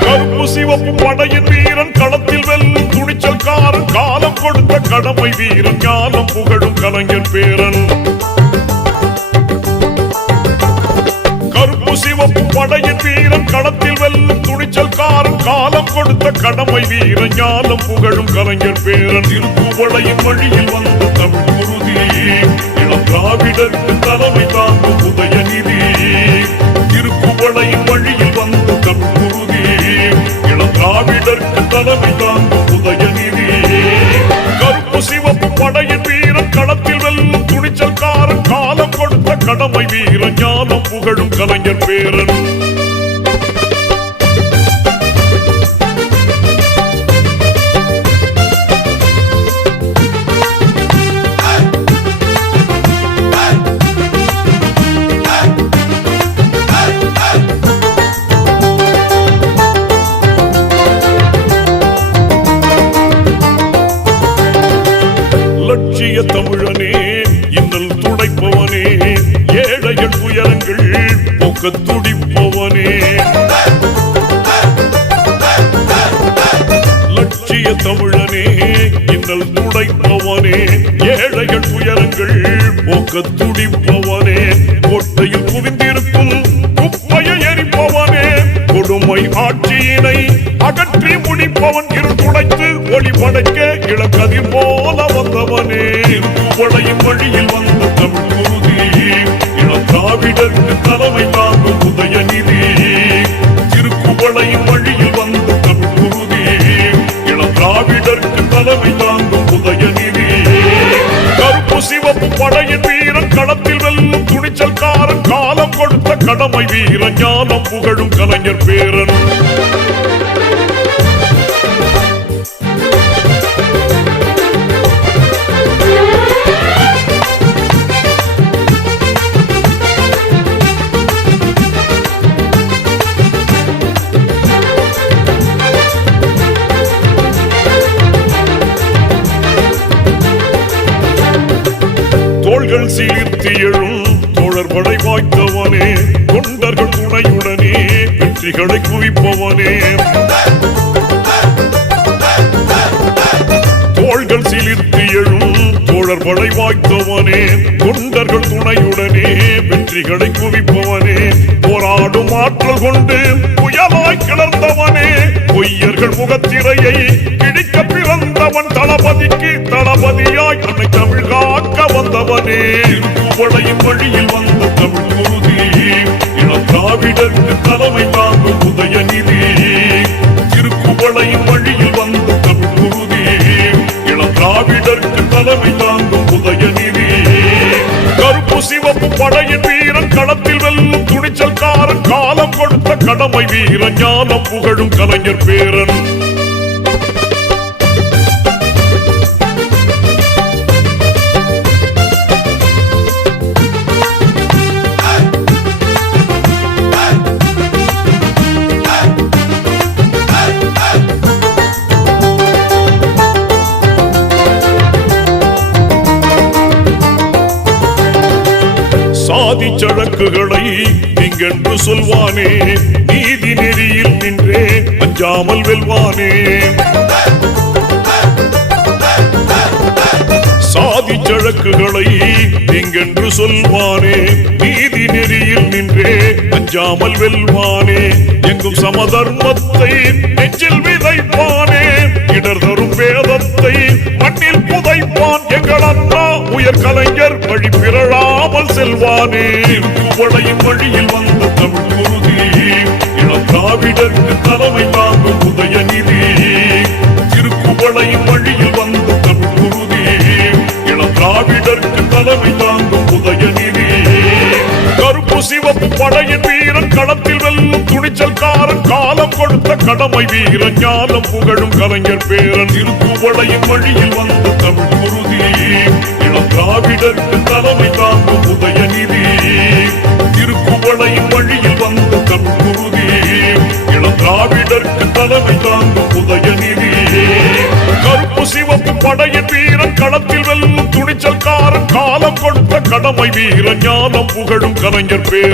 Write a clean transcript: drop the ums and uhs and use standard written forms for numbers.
கருப்பு சிவப்பு படையின் வீரன் களத்தில் வெல்லும் துணிச்சல்காரன் காலம் கொடுத்த கடமை வீரன் ஞானம் புகழும் கலைஞர் பேரன் கருப்பு சிவப்பு படையின் வீரன் களத்தில் வெல்லும் துணிச்சல்காரன் காலம் கொடுத்த கடமை வீரன் ஞானம் புகழும் கலைஞர் பேரன் திருக்குவளையின் வழியில் வந்த தமிழ் குருதி இளம் திராவிடருக்கு தலைமை தாங்கும் உதயநிதி திருக்குவளையின் வழியில் வந்த தமிழ் குருதி இளம் திராவிடருக்கு தலைமை தாங்கும் உதயநிதி கருப்பு சிவப்பு படையின் வீரன் களத்தில் வெல்லும் துணிச்சல்காரன் காலம் கொடுத்த கடமை வீரன் ஞானம் புகழும் கலைஞர் பேரன் லட்சிய தமிழனே இன்னல் துடைப்பவனே ஏழைகள் துயரங்கள் போக்க துடிப்பவனே லட்சிய தமிழனே இன்னல் துடைப்பவனே ஏழைகள் துயரங்கள் போக்க துடிப்பவனே கோட்டையில் குவிந்திருக்கும் குப்பையை எரிப்பவனே கொடுமை ஆட்சியினை அகற்றி முடிப்பவன் இருள் துடைத்து ஒளி படைக்க இளக்கதிர் போல வந்தவனே திருக்குவளையின் வழியில் வந்த தமிழ் குருதி இளம் திராவிடருக்கு தலைமை தாங்கும் உதயநிதி திருக்குவளையின் வழியில் வந்த தமிழ் குருதி இளம் திராவிடருக்கு தலைமை தாங்கும் உதயநிதி கருப்பு சிவப்பு படையின் வீரன் களத்தில் வெல்லும் துணிச்சல்காரன் காலம் கொடுத்த கடமை வீரன் ஞானம் புகழும் கலைஞர் பேரன் தோள்கள் சீர்த்தி எழும் தோழர் படை வாய்த்தவனே தொண்டர்கள் துணையுடனே வெற்றிகளை குவிப்பவனே தோள்கள் சிலிர்த்தி எழும் தோழர் படை வாய்த்தவனே தொண்டர்கள் துணையுடனே வெற்றிகளை குவிப்பவனே போராடும் ஆற்றல் கொண்டு புயலாய் கிளர்ந்தவனே பொய்யர்கள் முகத்திரையை கிழிக்க பிறந்தவன் தளபதிக்கு தளபதியாய் தன்னை தமிழ் காக்க வந்தவனே திருக்குவளையின் வழியில் வந்த தமிழ் குருதி இளம் திராவிடருக்கு தலைமை தாங்கும் உதயநிதி திருக்குவளையின் வழியில் வந்த தமிழ் குருதி இளம் திராவிடருக்கு தலைமை தாங்கும் உதயநிதி கருப்பு சிவப்பு படையின் வீரன் களத்தில் வெல்லும் துணிச்சல்காரன் காலம் கொடுத்த கடமை வீரன் ஞானம் புகழும் கலைஞர் பேரன் சாதி சழக்குகளை நீங்கென்று சொல்வானே நீதி நெறியில் நின்றே அஞ்சாமல் வெல்வானே சாதி சழக்குகளை நீங்கென்று சொல்வானே நீதி நெறியில் நின்றே அஞ்சாமல் வெல்வானே எங்கும் சமதர்மத்தை நெஞ்சில் விதைப்பானே இடர் தரும் வேதத்தை மண்ணில் புதைப்பான் எங்கள் அண்ணா உயர் கலைஞர் வழி பிறழாமல் செல்வானே திருக்குவளையின் வழியில் வந்த தமிழ் குருதி இளம் திராவிடருக்கு தலைமை தாங்கும் உதயநிதி திருக்குவளையின் வழியில் வந்த தமிழ் குருதி இளம் திராவிடருக்கு தலைமை தாங்கும் உதயநிதி கருப்பு சிவப்பு படையின் வீரன் களத்தில் வெல்லும் துணிச்சல்காரன் காலம் கொடுத்த கடமை வீரன் ஞானம் புகழும் கலைஞர் பேரன் திருக்குவளையின் வழியில் வந்த தமிழ் குருதி இளம் திராவிடருக்கு தலைமை தாங்கும் உதயநிதி திருக்குவளையின் வழியில் வந்த தமிழ் குருதி இளம் திராவிடருக்கு தலைமை தாங்கும் உதயநிதி கருப்பு சிவப்பு படையின் வீரன் களத்தில் வெல்லும் துணிச்சல்காரன் காலம் கொடுத்த கடமை வீரன் ஞானம் புகழும் கலைஞர் பேரன்